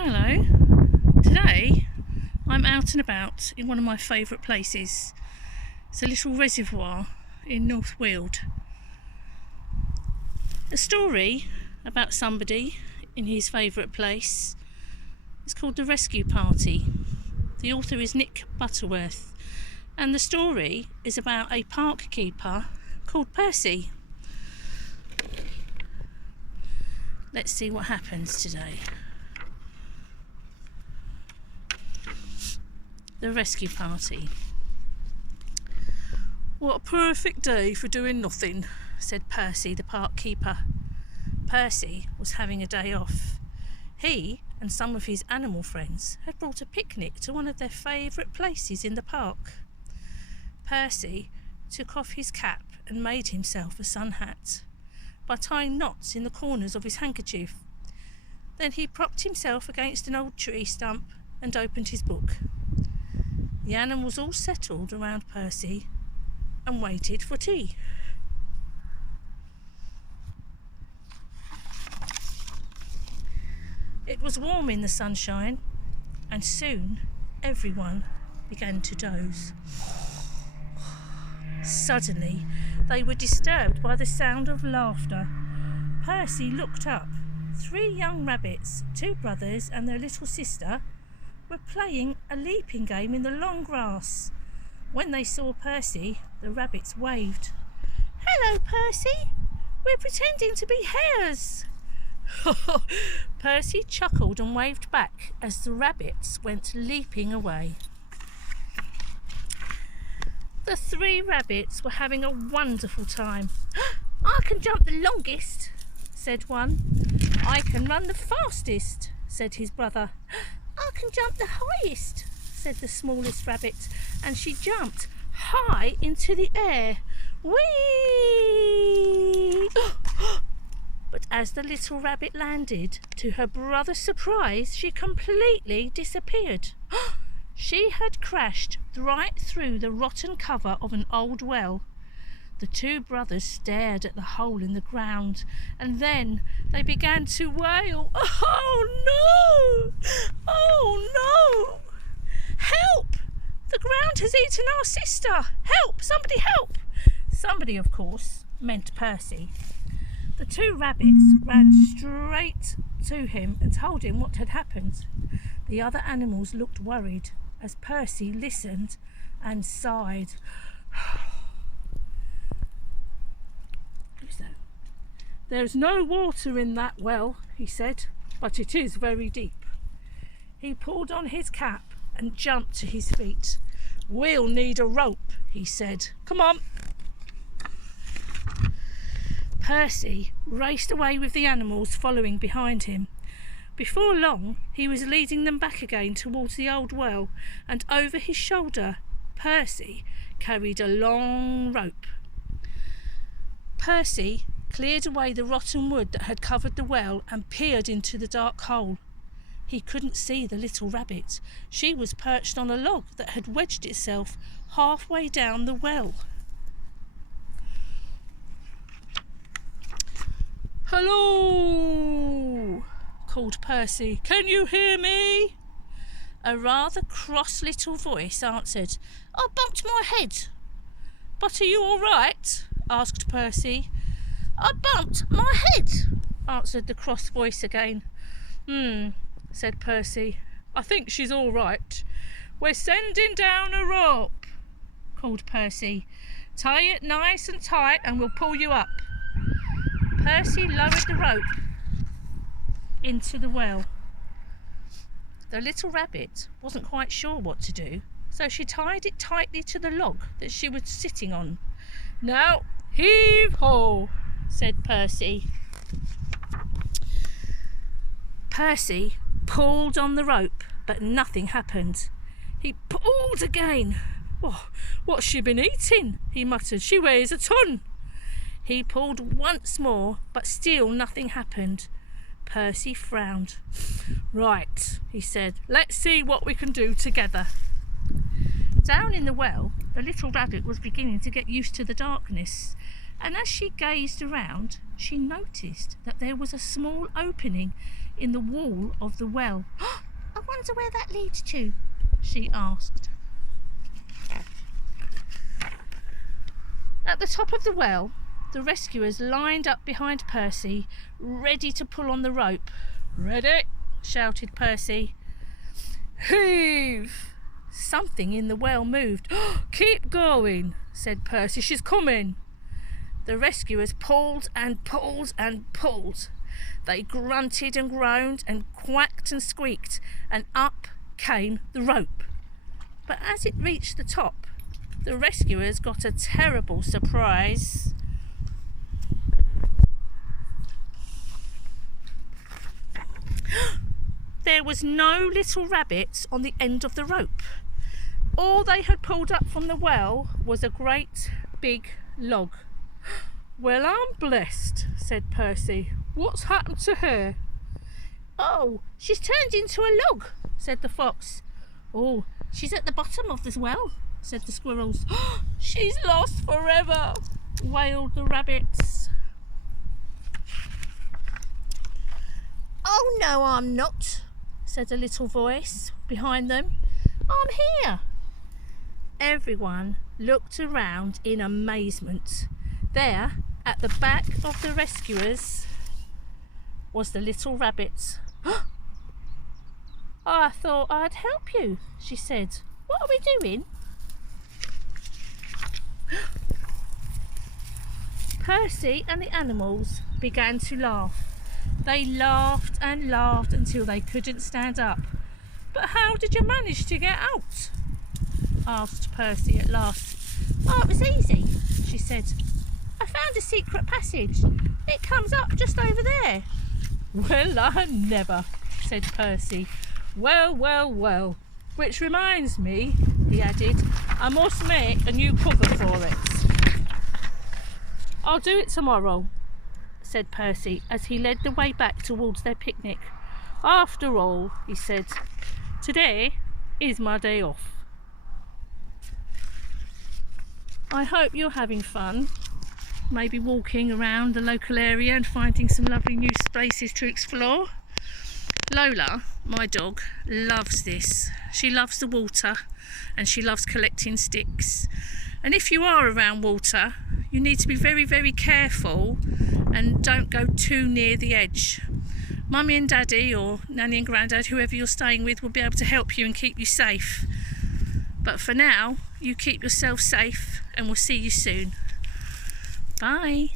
Hello. Today I'm out and about in one of my favourite places. It's a little reservoir in North Weald. A story about somebody in his favourite place. It's called The Rescue Party. The author is Nick Butterworth, and the story is about a park keeper called Percy. Let's see what happens today. The Rescue Party. "What a perfect day for doing nothing," said Percy, the park keeper. Percy was having a day off. He and some of his animal friends had brought a picnic to one of their favourite places in the park. Percy took off his cap and made himself a sun hat by tying knots in the corners of his handkerchief. Then he propped himself against an old tree stump and opened his book. The animals all settled around Percy and waited for tea. It was warm in the sunshine, and soon everyone began to doze. Suddenly, they were disturbed by the sound of laughter. Percy looked up. 3 young rabbits, 2 brothers and their little sister, were playing a leaping game in the long grass. When they saw Percy, the rabbits waved. "Hello, Percy. We're pretending to be hares." Percy chuckled and waved back as the rabbits went leaping away. The 3 rabbits were having a wonderful time. "I can jump the longest," said one. "I can run the fastest," said his brother. "I can jump the highest," said the smallest rabbit, and she jumped high into the air. Whee! But as the little rabbit landed, to her brother's surprise, she completely disappeared. She had crashed right through the rotten cover of an old well. The 2 brothers stared at the hole in the ground, and then they began to wail. "Oh no! Oh no! Help! The ground has eaten our sister! Help! Somebody help!" Somebody, of course, meant Percy. The 2 rabbits ran straight to him and told him what had happened. The other animals looked worried as Percy listened and sighed. "There's no water in that well," he said, "but it is very deep." He pulled on his cap and jumped to his feet. "We'll need a rope," he said. "Come on." Percy raced away with the animals following behind him. Before long, he was leading them back again towards the old well, and over his shoulder, Percy carried a long rope. Percy cleared away the rotten wood that had covered the well and peered into the dark hole. He couldn't see the little rabbit. She was perched on a log that had wedged itself halfway down the well. "Hello!" called Percy. "Can you hear me?" A rather cross little voice answered. "I bumped my head." "But are you all right?" asked Percy. "I bumped my head," answered the cross voice again. Said Percy. "I think she's all right. We're sending down a rope," called Percy. "Tie it nice and tight and we'll pull you up." Percy lowered the rope into the well. The little rabbit wasn't quite sure what to do, so she tied it tightly to the log that she was sitting on. "Now, heave-ho," said Percy. Percy pulled on the rope, but nothing happened. He pulled again. "Oh, what's she been eating?" he muttered. "She weighs a ton." He pulled once more, but still nothing happened. Percy frowned. "Right," he said, "let's see what we can do together." Down in the well, the little rabbit was beginning to get used to the darkness, and as she gazed around, she noticed that there was a small opening in the wall of the well. wonder where that leads to?" she asked. At the top of the well, the rescuers lined up behind Percy, ready to pull on the rope. "Ready?" shouted Percy. "Heave!" Something in the well moved. "Keep going," said Percy. "She's coming." The rescuers pulled and pulled and pulled. They grunted and groaned and quacked and squeaked, and up came the rope. But as it reached the top, the rescuers got a terrible surprise. There was no little rabbit on the end of the rope. All they had pulled up from the well was a great big log. "Well, I'm blessed," said Percy. "What's happened to her?" "Oh, she's turned into a log," said the fox. "Oh, she's at the bottom of this well," said the squirrels. "She's lost forever," wailed the rabbits. "Oh no, I'm not," said a little voice behind them. "I'm here." Everyone looked around in amazement. There, at the back of the rescuers, was the little rabbit. "I thought I'd help you," she said. "What are we doing?" Percy and the animals began to laugh. They laughed and laughed until they couldn't stand up. "But how did you manage to get out?" asked Percy at last. "Oh, it was easy," she said. "I found a secret passage. It comes up just over there." "Well, I never," said Percy. Well, well, well. Which reminds me," he added, "I must make a new cover for it." "I'll do it tomorrow," said Percy as he led the way back towards their picnic. "After all," he said, "today is my day off." I hope you're having fun, maybe walking around the local area and finding some lovely new places to explore. Lola, my dog, loves this. She loves the water and she loves collecting sticks. And if you are around water, you need to be very, very careful and don't go too near the edge. Mummy and Daddy or Nanny and Grandad, whoever you're staying with, will be able to help you and keep you safe. But for now, you keep yourself safe and we'll see you soon. Bye.